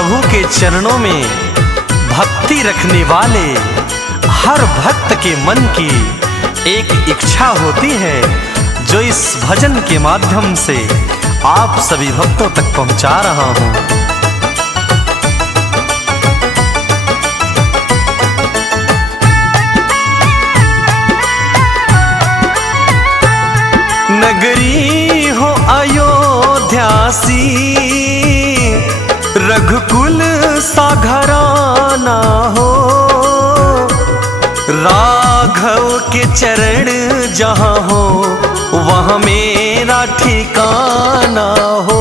प्रभु के चरणों में भक्ति रखने वाले हर भक्त के मन की एक इच्छा होती है, जो इस भजन के माध्यम से आप सभी भक्तों तक पहुंचा रहा हूं। नगरी हो अयोध्यासी, रघुकुल सा घराना हो, राघव के चरण जहाँ हो वहाँ मेरा ठिकाना हो।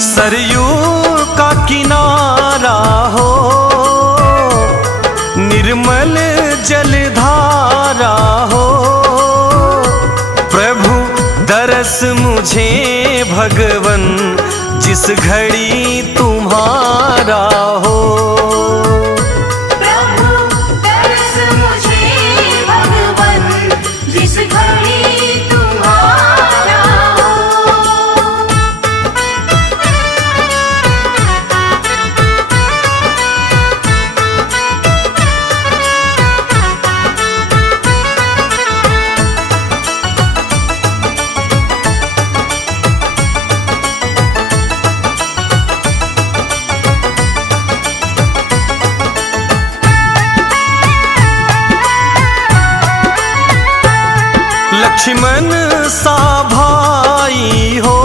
सरयू का किनारा हो, निर्मल जलधारा हो, प्रभु दरस मुझे भगवन जिस घड़ी तुम्हारा हो। प्रभु दरस मुझे भगवन जिस घड़ी तुम्हारा हो। लक्ष्मण सा भाई हो,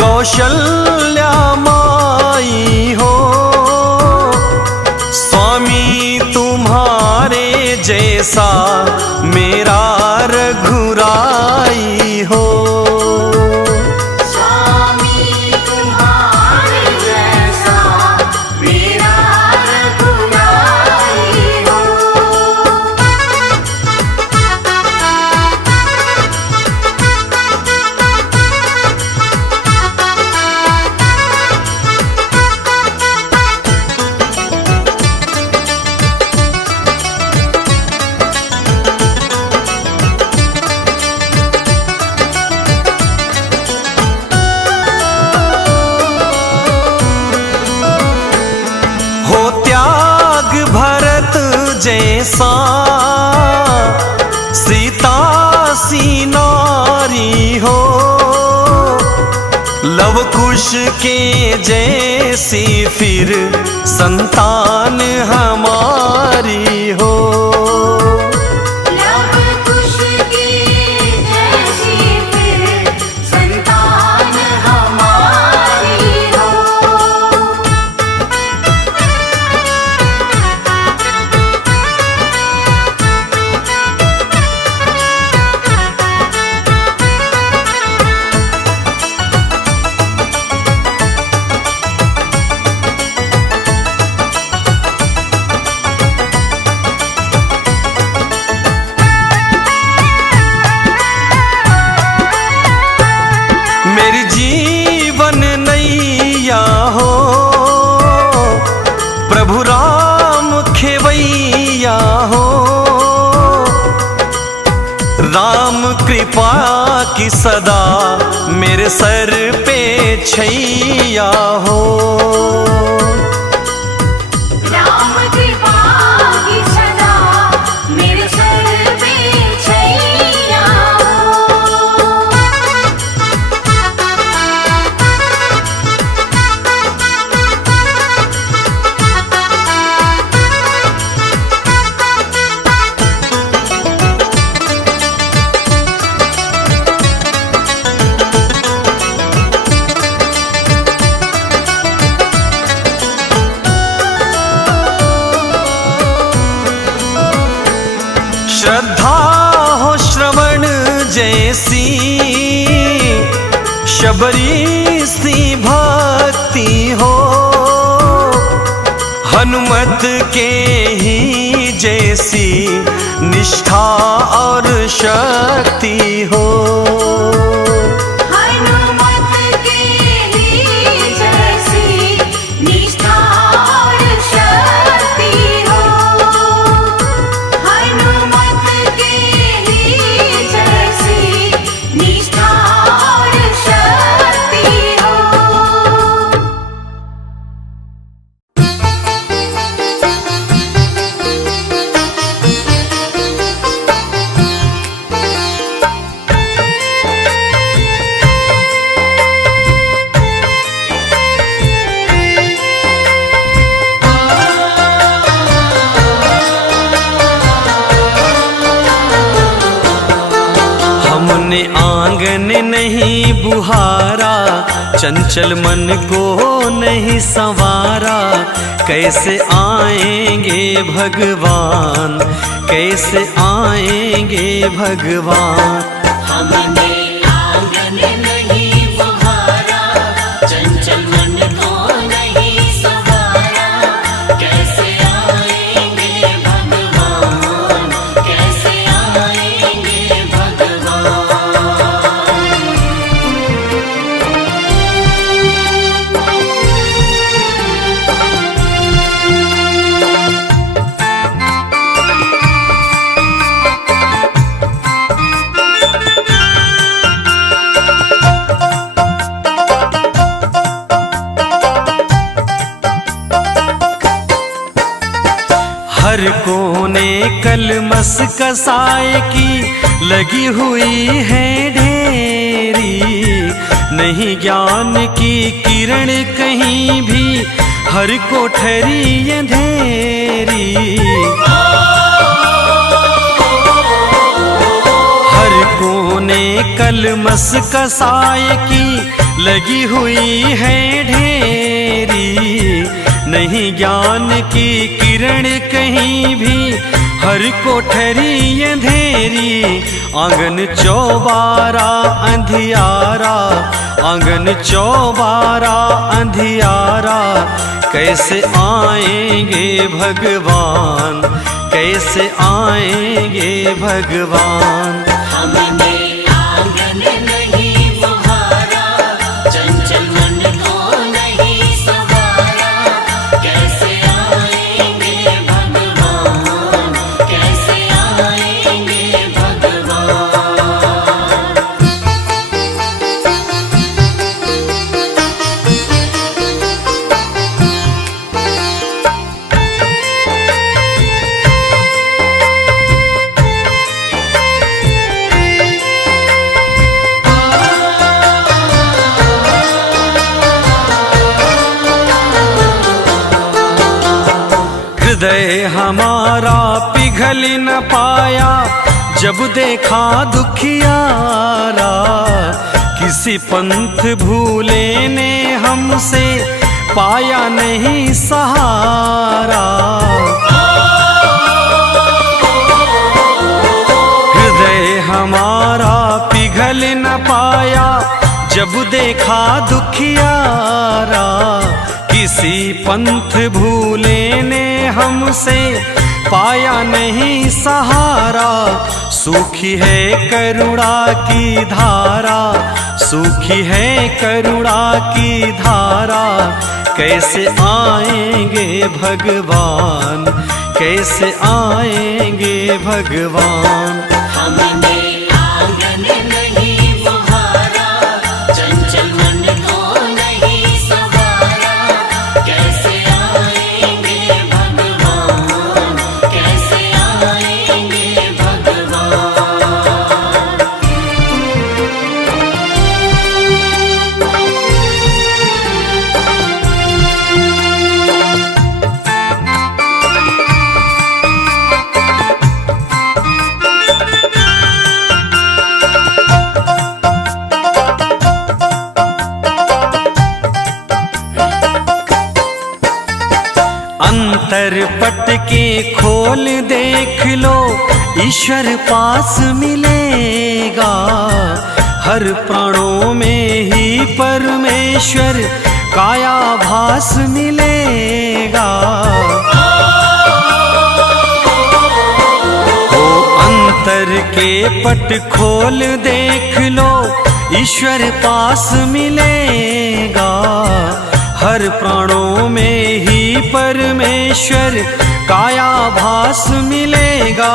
कौशल्या माई हो, स्वामी तुम्हारे जैसा मेरा रघुराई हो। स्वामी तुम्हारे जैसा मेरा रघुराई हो। त्याग भरत जैसा सीता सी नारी हो, लव कुश के जैसी फिर संतान हमारी हो। लव कुश की जैसी फिर संतान हमारी हो। मेरी जीवन नैया हो, प्रभु राम खेवैया हो, राम कृपा की सदा मेरे सर पे छैया हो। राम कृपा की सदा मेरे सर पे छैया हो। जबरी सी भक्ति हो, हनुमत के ही जैसी निष्ठा और शक्ति हो। हनुमत के ही जैसी निष्ठा और शक्ति हो। हनुमत के ही जैसी निष्ठा और शक्ति हो। हमने आंगन नहीं बुहारा, चंचल मन को नहीं संवारा, कैसे आएंगे भगवान, कैसे आएंगे भगवान। हमने आंगन नहीं बुहारा, चंचल मन को नहीं संवारा, कैसे आएंगे भगवान, कैसे आएंगे भगवान। हर कोने कलमस कसाए की लगी हुई है ढेरी, नहीं ज्ञान की किरण कहीं भी, हर कोठरी अंधेरी। हर कोने कलमस कसाए की लगी हुई है ढेरी, नहीं ज्ञान की किरण कहीं भी, हर कोठरी अंधेरी। आंगन चौबारा अंधियारा, आंगन चौबारा अंधियारा, कैसे आएंगे भगवान, कैसे आएंगे भगवान। हमने आंगन नहीं बुहारा, चंचल मन को नहीं संवारा, कैसे आएंगे भगवान, कैसे आएंगे भगवान। हृदय हमारा पिघल न पाया, जब देखा दुखियारा, किसी पंथ भूले ने हमसे पाया नहीं सहारा। हृदय हमारा पिघल न पाया, जब देखा दुखियारा, किसी पंथ भूले ने हमसे पाया नहीं सहारा। सूखी है करुणा की धारा, सूखी है करुणा की धारा, कैसे आएंगे भगवान, कैसे आएंगे भगवान। हमने आंगन नहीं बुहारा, चंचल मन को नहीं संवारा, कैसे आएंगे भगवान, कैसे आएंगे भगवान। अंतरपट के खोल देख लो, ईश्वर पास मिलेगा, हर प्राणों में ही परमेश्वर काया भास मिलेगा। ओ अंतर के पट खोल देख लो, ईश्वर पास मिलेगा। हर प्राणों में ही परमेश्वर काया भास मिलेगा।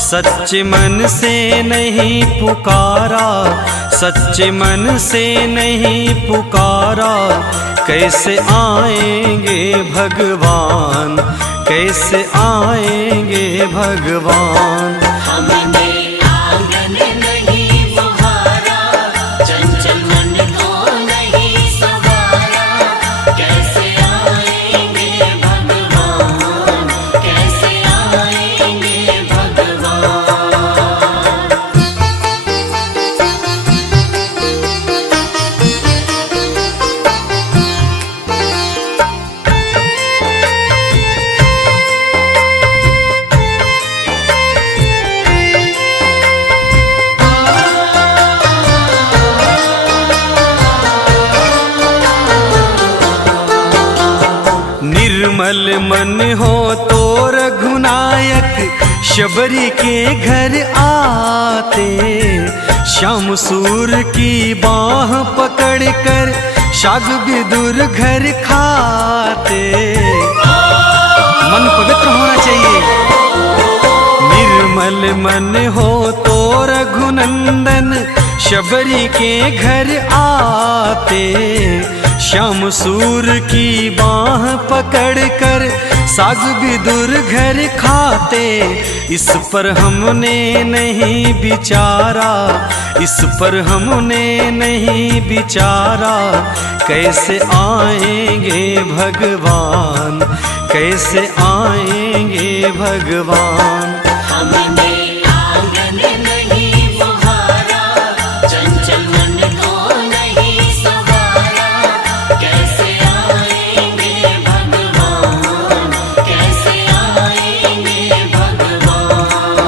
सच्चे मन से नहीं पुकारा, सच्चे मन से नहीं पुकारा, कैसे आएंगे भगवान, कैसे आएंगे भगवान। हमने आंगन नहीं बुहारा, चंचल मन को नहीं सवारा, कैसे आएंगे भगवान, कैसे आएंगे भगवान। निर्मल मन हो तो रघुनायक शबरी के घर आते। श्याम सूर की बाह पकड़ कर शाग विदुर घर खाते। मन पवित्र होना चाहिए। निर्मल मन हो तो रघुनंदन शबरी के घर आते। श्याम सूर की बाह पकड़ कर साग विदुर घर खाते। इस पर हमने नहीं विचारा, इस पर हमने नहीं विचारा, कैसे आएंगे भगवान, कैसे आएंगे भगवान। हमने आंगन नहीं बुहारा, चंचल मन को नहीं सवारा, कैसे आएंगे भगवान, कैसे आएंगे भगवान,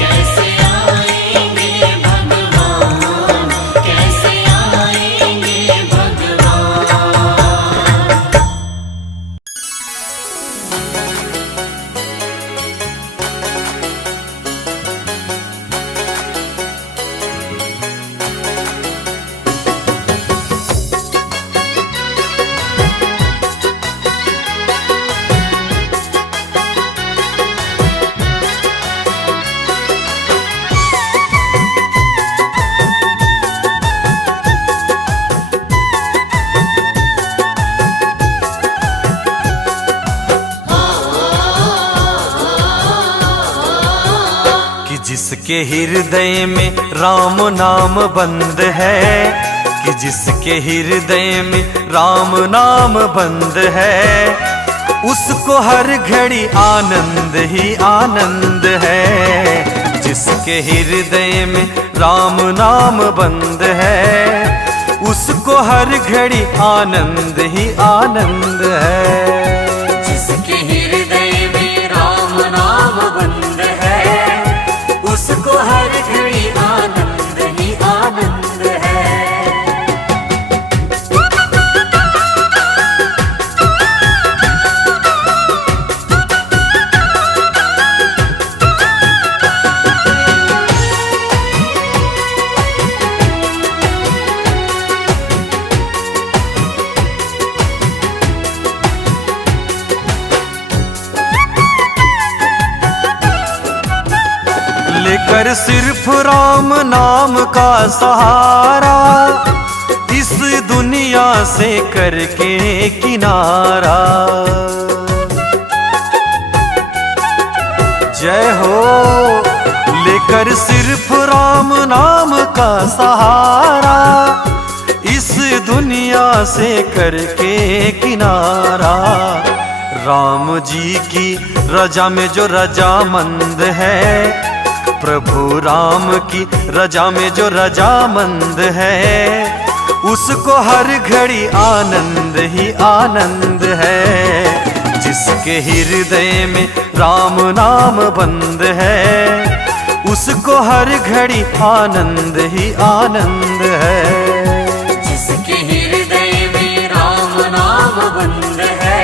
कैसे आएंगे भगवान, कैसे आएंगे भगवान। जिसके हृदय में राम नाम बंद है, कि जिसके हृदय में राम नाम बंद है, उसको हर घड़ी आनंद ही आनंद है। जिसके हृदय में राम नाम बंद है, उसको हर घड़ी आनंद ही आनंद है। जिसके हृदय में राम नाम बंद है, उसको हर घड़ी आनंद ही आनंद है। लेकर सिर्फ राम नाम का सहारा, इस दुनिया से करके किनारा। जय हो। लेकर सिर्फ राम नाम का सहारा, इस दुनिया से करके किनारा। राम जी की रजा में जो रजामंद है, प्रभु राम की रजा में जो रजामंद है, उसको हर घड़ी आनंद ही आनंद है। जिसके हृदय में राम नाम बंद है, उसको हर घड़ी आनंद ही आनंद है। जिसके हृदय में राम नाम बंद है,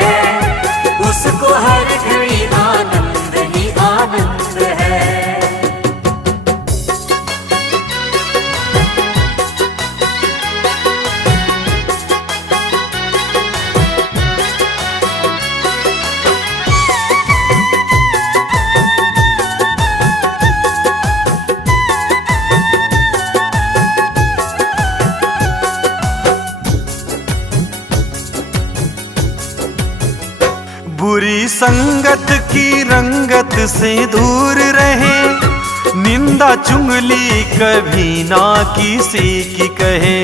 उसको हर घड़ी आनंद ही आनंद है। बुरी संगत की रंगत से दूर रहे, निंदा चुगली कभी ना किसी की कहे।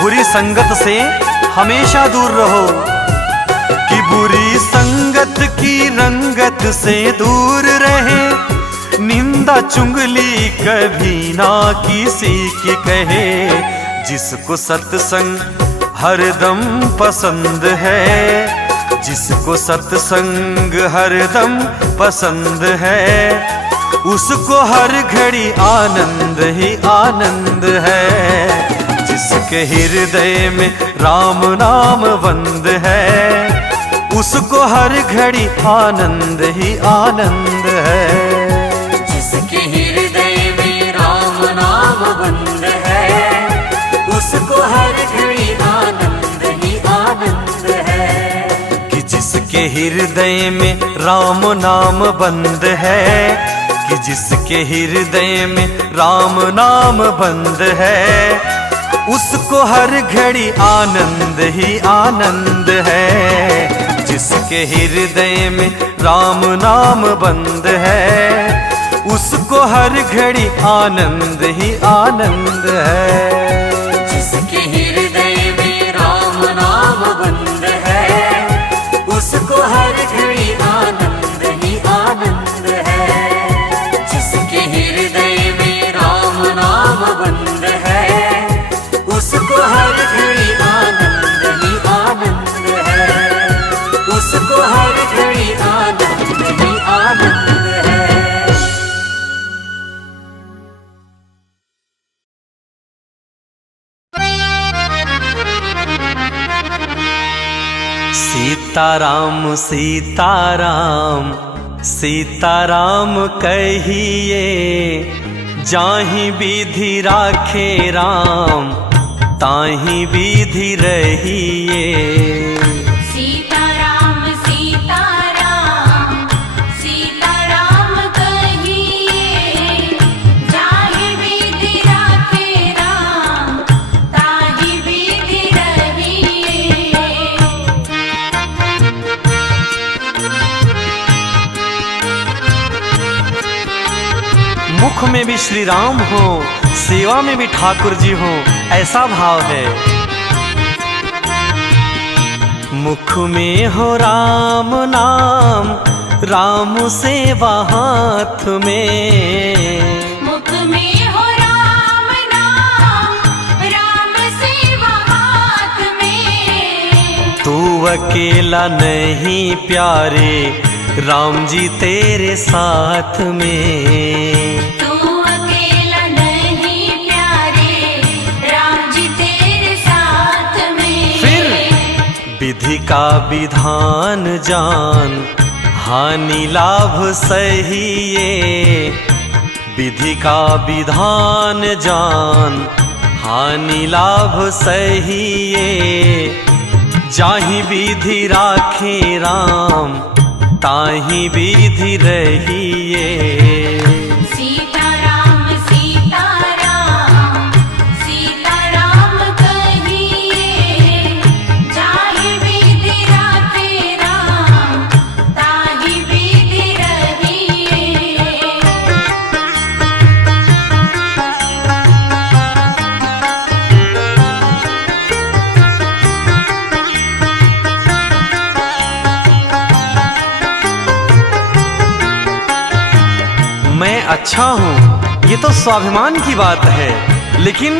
बुरी संगत से हमेशा दूर रहो कि बुरी संगत की रंगत से दूर रहे, निंदा चुगली कभी ना किसी की कहे। जिसको सत्संग हरदम पसंद है, जिसको सत्संग हरदम पसंद है, उसको हर घड़ी आनंद ही आनंद है। जिसके हृदय में राम नाम बंद है, उसको हर घड़ी आनंद ही आनंद है। जिसके हृदय में राम नाम बंद है, उसको हर घड़ी आनंद ही आनंद है। कि जिसके हृदय में राम नाम बंद है, कि जिसके हृदय में राम नाम बंद है, उसको हर घड़ी आनंद ही आनंद है। जिसके हृदय में राम नाम बंद है, उसको हर घड़ी आनंद ही आनंद है। जिसके हृदय में राम नाम बंद है, उसको हर घड़ी आनंद ही आनंद है। जिसके हृदय में राम नाम बंद है, उसको हर घड़ी आनंद ही आनंद है। उसको हर घड़ी आनंद ही आनंद है। सीताराम सीताराम सीताराम कहिए, जाहि विधि राखे राम ताहि विधि रहिए। सीताराम सीताराम सीताराम कहिए, जाहि विधि राखे राम ताहि विधि रहिए। मुख में भी श्री राम हो, सेवा में भी ठाकुर जी हो, ऐसा भाव है। मुख में हो राम नाम, राम सेवा हाथ में। मुख में हो राम नाम, राम सेवा हाथ में। तू अकेला नहीं प्यारे, राम जी तेरे साथ में। तू अकेला नहीं प्यारे, राम जी तेरे साथ में। फिर विधि का विधान जान, हानि लाभ सहिए। विधि का विधान जान, हानि लाभ सहिए। जाहि विधि राखे राम ताहि विधि रहिए। सीताराम सीताराम सीताराम कहिए, जाहि विधि राखे राम ताहि विधि रहिए। मैं अच्छा हूँ ये तो स्वाभिमान की बात है, लेकिन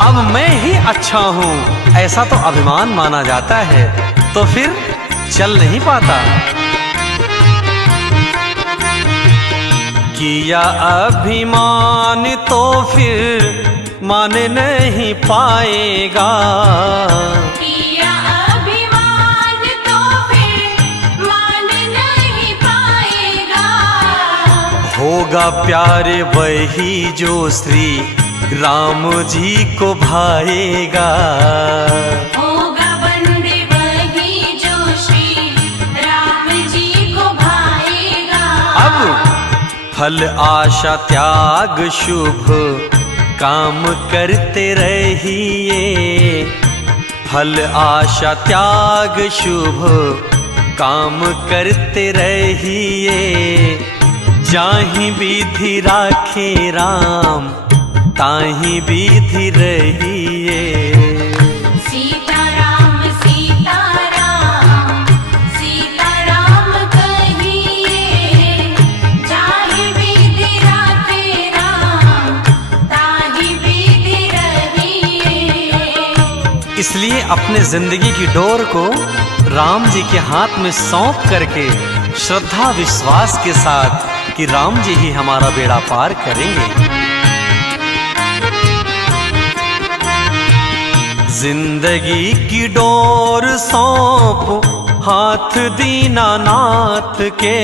अब मैं ही अच्छा हूँ ऐसा तो अभिमान माना जाता है, तो फिर चल नहीं पाता। किया अभिमान तो फिर मान नहीं पाएगा। किया अभिमान तो फिर मान नहीं पाएगा। होगा प्यारे वही जो श्री राम जी को भाएगा। होगा बंदे वही जो श्री राम जी को भाएगा। अब फल आशा त्याग शुभ काम करते रहिए। फल आशा त्याग शुभ काम करते रहिए। जाहि विधि राखे राम ताहि विधि रहिए। सीताराम सीताराम सीताराम कहिए। जाहि विधि राखे राम ताहि विधि रहिए। इसलिए अपने जिंदगी की डोर को राम जी के हाथ में सौंप करके श्रद्धा विश्वास के साथ कि राम जी ही हमारा बेड़ा पार करेंगे। जिंदगी की डोर सौंप हाथ दीनानाथ के।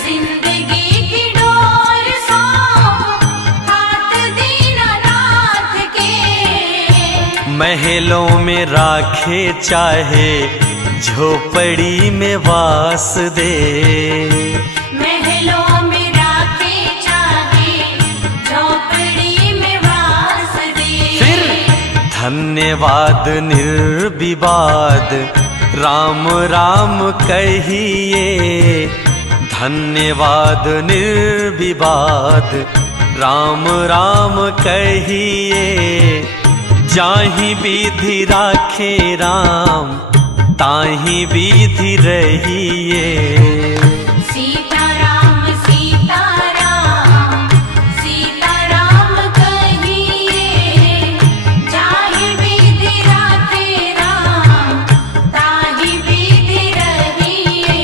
जिंदगी की डोर सौंप हाथ दीनानाथ के। महलों में राखे चाहे झोपड़ी में वास दे। महलों में राखे चाहे झोपड़ी में वास दे। फिर धन्यवाद निर्विवाद राम राम कहिए। धन्यवाद निर्विवाद राम राम कहिए। जाहि विधि राखे राम ताहि विधि रहिए। सीताराम सीताराम सीताराम कहिए। जाहि विधि राखे राम ताहि विधि रहिए।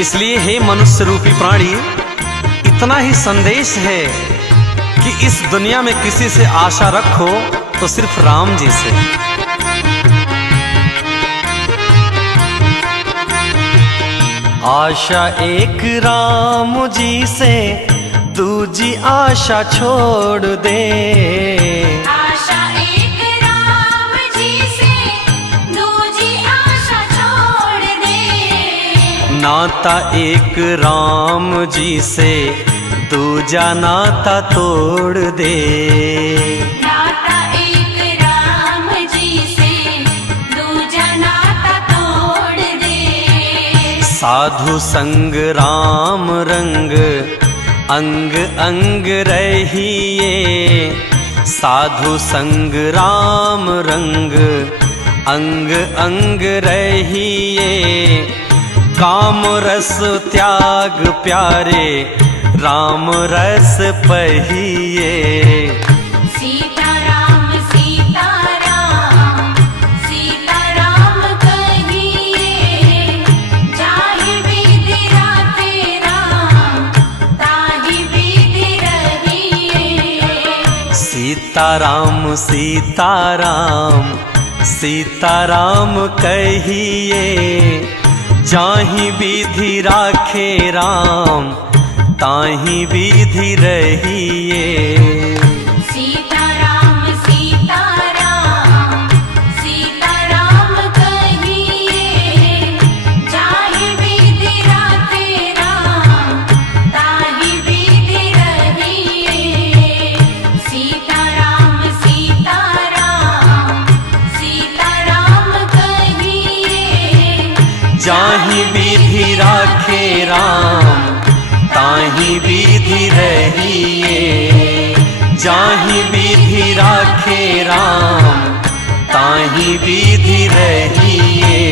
इसलिए हे मनुष्य रूपी प्राणी, इतना ही संदेश है कि इस दुनिया में किसी से आशा रखो तो सिर्फ राम जी से। आशा एक राम जी से दूजी आशा छोड़ दे। आशा एक राम जी से दूजी आशा छोड़ दे। नाता एक राम जी से दूजा नाता तोड़ दे। नाता एक राम जी से दूजा नाता तोड़ दे। साधु संग राम रंग अंग अंग रहिए। साधु संग राम रंग अंग अंग रहिए। काम रस त्याग प्यारे राम रस पहिए। सीताराम सीताराम सीताराम कहिए। जाहि विधि राखे राम ताहि विधि रहिए। सीताराम सीताराम सीताराम कहिए। जाहि विधि राखे राम ताहि विधि रहिए। सीताराम सीताराम सीताराम कहिए। जाहि विधि राखे राम ताहि विधि रहिए। सीताराम सीताराम सीताराम कहिए। जाहि विधि राखे राम ताहि विधि रहिए। जाहि विधि राखे राम ताहि विधि रहिए।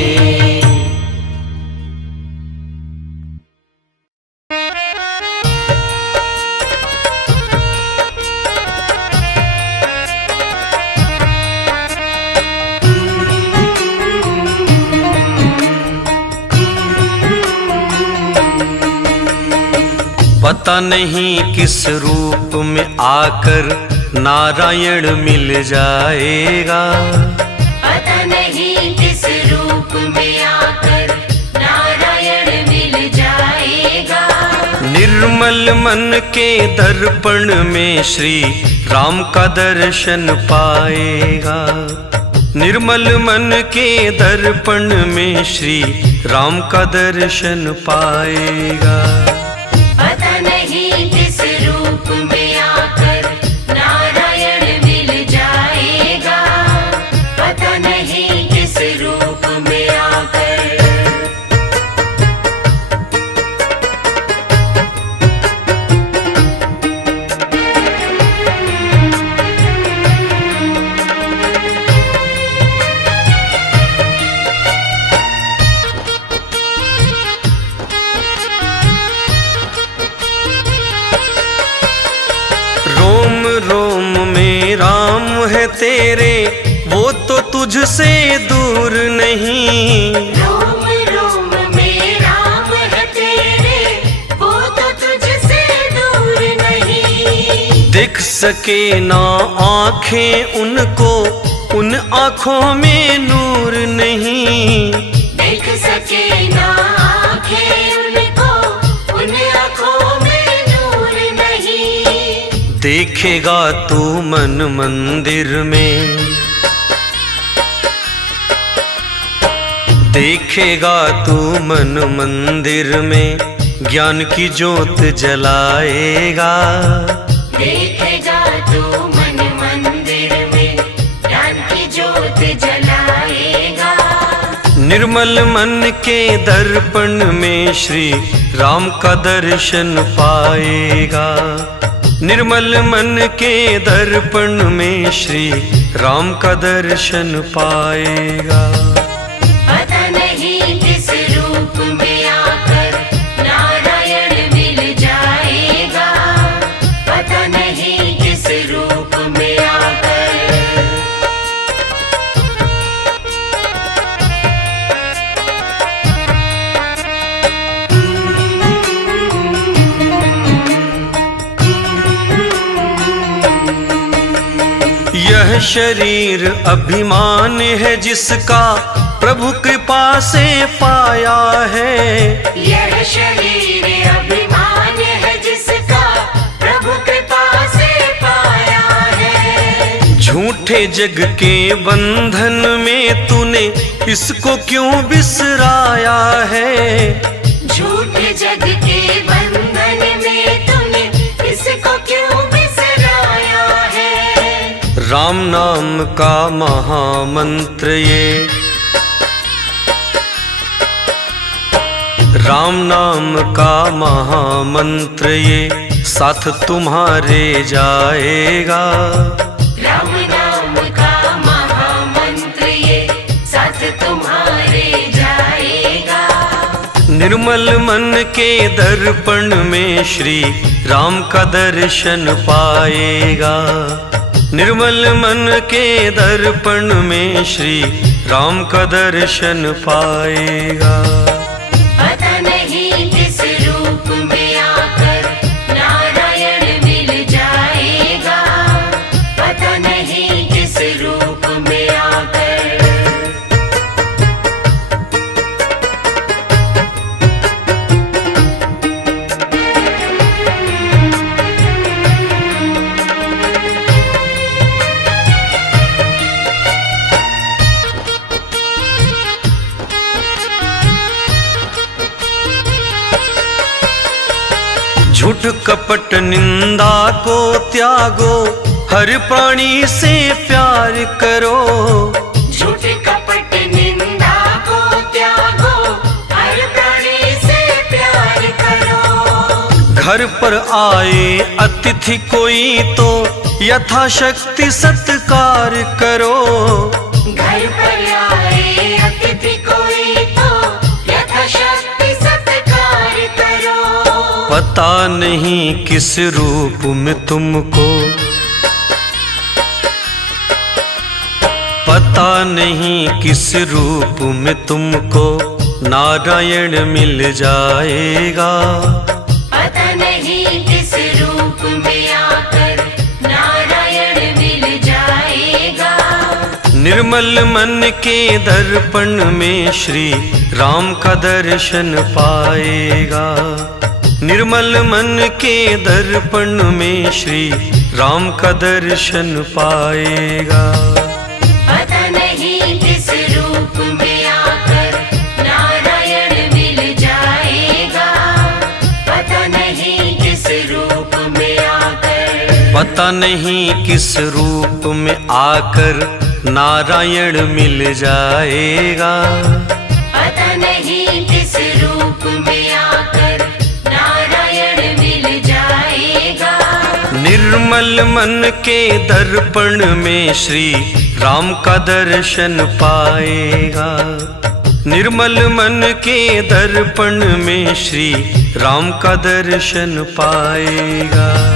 पता नहीं किस रूप में आकर नारायण मिल जाएगा। पता नहीं किस रूप में आकर नारायण मिल जाएगा। निर्मल मन के दर्पण में श्री राम का दर्शन पाएगा। निर्मल मन के दर्पण में श्री राम का दर्शन पाएगा। पता नहीं किस रूप में आकर नारायण मिल जाएगा। पता नहीं किस रूप में आकर। रोम में राम है तेरे, वो तो तुझसे दूर नहीं। रोम रोम में राम है तेरे, वो तो तुझसे दूर नहीं। देख सके ना आँखें उनको, उन आँखों में नूर नहीं। देख सके ना आँखें उनको, उन आँखों में नूर नहीं। देखेगा तू मन मंदिर में, देखेगा तू मन मंदिर में, ज्ञान की ज्योत जलाएगा। देखेगा तू मन मंदिर में, ज्ञान की ज्योत जलाएगा। निर्मल मन के दर्पण में श्री राम का दर्शन पाएगा। निर्मल मन के दर्पण में श्री राम का दर्शन पाएगा। पता नहीं किस रूप में आकर नारायण मिल जाएगा। पता नहीं किस रूप में आकर। यह शरीर अभिमान है जिसका प्रभु कृपा से पाया है। यह शरीर अभिमान है जिसका प्रभु कृपा से पाया है। झूठे जग के बंधन में तूने इसको क्यों बिसराया है। झूठे जग के बंधन में तूने इसको क्यों बिसराया है। राम नाम का महामंत्र ये, राम नाम का महामंत्र ये साथ तुम्हारे जाएगा। राम नाम का महामंत्र ये साथ तुम्हारे जाएगा। निर्मल मन के दर्पण में श्री राम का दर्शन पाएगा। निर्मल मन के दर्पण में श्री राम का दर्शन पाएगा। पता नहीं किस रूप में आकर नारायण मिल जाएगा। पता नहीं किस रूप में आकर। झूठ कपट निंदा को त्यागो, हर प्राणी से प्यार करो। झूठ कपट निंदा को त्यागो, हर प्राणी से प्यार करो। घर पर आए अतिथि कोई तो यथाशक्ति सत्कार करो। घर पर आए अतिथि कोई तो यथाशक्ति सत्कार करो। पता नहीं किस रूप में तुमको, पता नहीं किस रूप में तुमको नारायण मिल जाएगा। पता नहीं निर्मल मन के दर्पण में श्री राम का दर्शन पाएगा। निर्मल मन के दर्पण में श्री राम का दर्शन पाएगा। पता नहीं किस रूप में आकर नारायण मिल जाएगा। पता नहीं किस रूप में आकर, पता नहीं किस रूप में आकर नारायण मिल जाएगा। पता नहीं किस रूप में आकर नारायण मिल जाएगा। निर्मल मन के दर्पण में श्री राम का दर्शन पाएगा। निर्मल मन के दर्पण में श्री राम का दर्शन पाएगा।